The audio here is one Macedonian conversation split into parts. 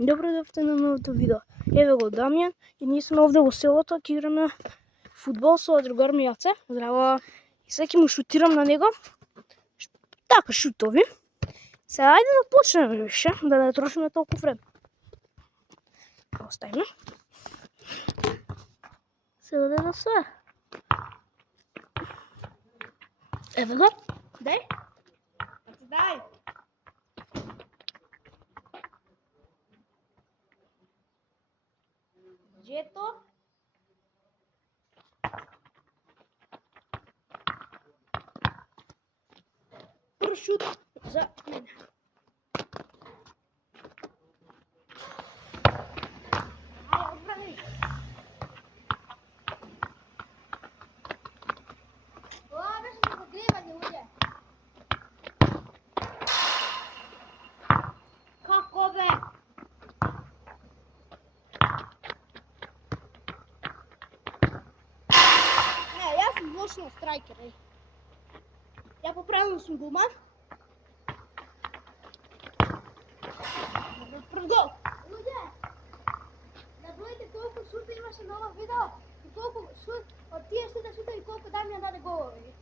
Добро дојдовте на новото видео. Еве го Дамјан и ние сме овде во селото, ќе играме фудбал со другар ми Јаце. Здраво. И сега ќе му шутирам на него. Така шутови. Сега ајде да почнеме више, да не трошиме толку време. Оставиме. Сега да се. Еве го. Дај. Дај. Джето. Прошут за мене. Ајде, отбрани. Ова беше за загревање, луѓе. Како бе? Јас сум лош на страйкер, еј. Ја поправам сум голман. Прв гол. Луѓе, набројте колку шута имаше на ова видео и колку шут од тие шутови колку Дамјан даде голови.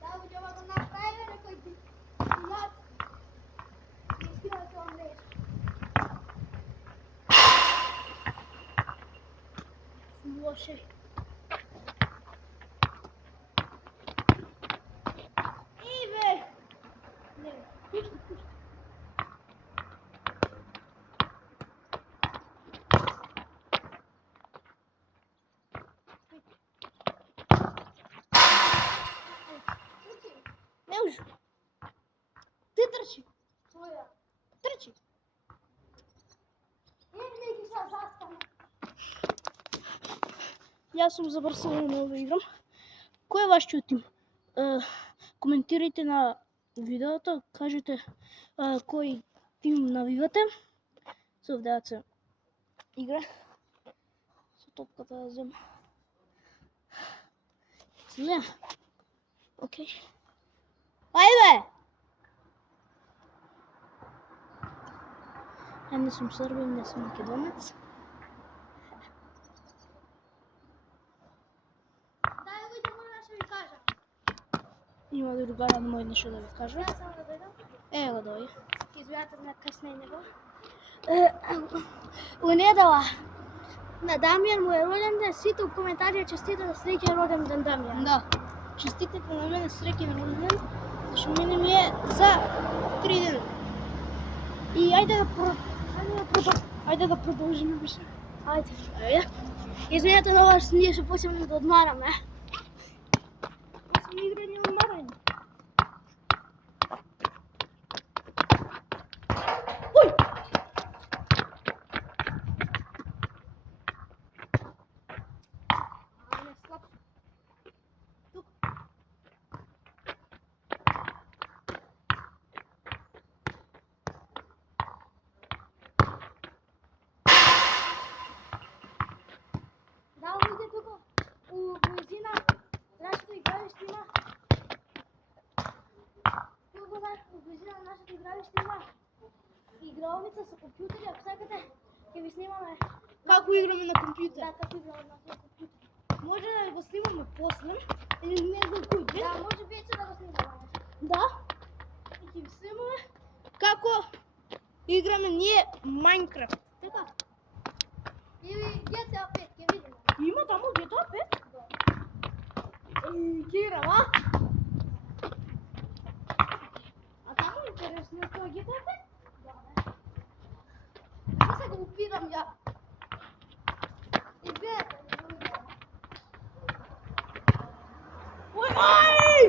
Да, луѓе, ова го направи некој пилат. И скина да се вам рече. Сум лоше. Еј бе. Не, пушти, пушти. Не ужу. Ти трчи. Своја. Трчи. Не ги са застана. Јас сум за Барселона да играм. Кој е вашиот тим? Коментирајте на видеото, кажете кој тим навивате. Со овде се игра. Со топката да зема. Не. Океј. Ајде! Ја не сум србин, не сум македонец. Дај, луѓе, мора да ви кажам. Има другаря на мој нешто да ви кажа. Јас само да дојдам. Ево го дојде. Извинете на каснењето. Унедела. На Дамјан му е роден ден, сите у коментари честитат да среќен роден ден Дамјан. Да. Честитете на мене среќен роден ден, зашто мене ми е за 3 дена. И ајде да продолжиме више. Ајде. Ајде. Извинете на ова што ние што почнеме да одмараме. Сме играли одмарање. Ој! Не слаб. Тук. Да, луѓе тука у близина нашето игралиште има. Тука у близина на нашето игралиште има игралница со компјутери, ако сакате ќе ви снимаме. Како играме на компјутер? Да, како играме на компјутер. Може да го снимаме после, или не знам кој ден. Да, може вече да го снимаме. Да. И ќе ви снимаме како играме ние Minecraft. Така. Или GTA 5, ќе видиме. Има таму GTA 5? Ќе играм, а? А таму интересно е тоа GTA 5? Да, бе. Што се го упирам ја? Извинете, луѓе. Ој, ај!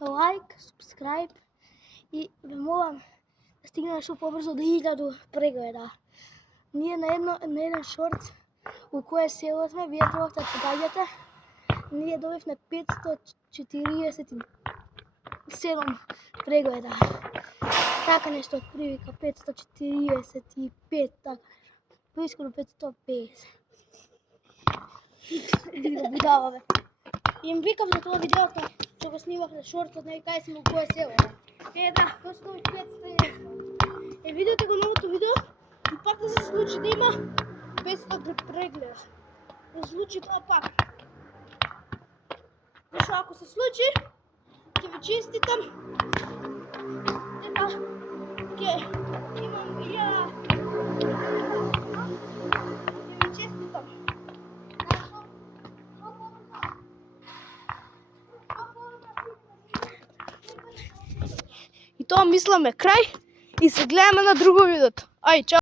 Лайк, субскрайб и ве молам да стигнеме што побрзо до 1000 прегледа. Ние на еден шорт у кое село сме, вие требавте да погаѓате. Ние добивме 540 7 прегледа. Така нешто од привика 545, така нешто. Поискоро 550. Види го будала, бе. Им викам за тоа видеото, што го снимавме шортот, не кај си му кое село. Да, точно 500. Видете го новото видео и пак да се случи да има 500 прегледа. Да случи тоа пак. Зашто ако се случи, ќе ви честитам дека ќе имам 1000. Ќе ви честитам. И тоа мисламе крај и се гледаме на друго видео. Ај, чао!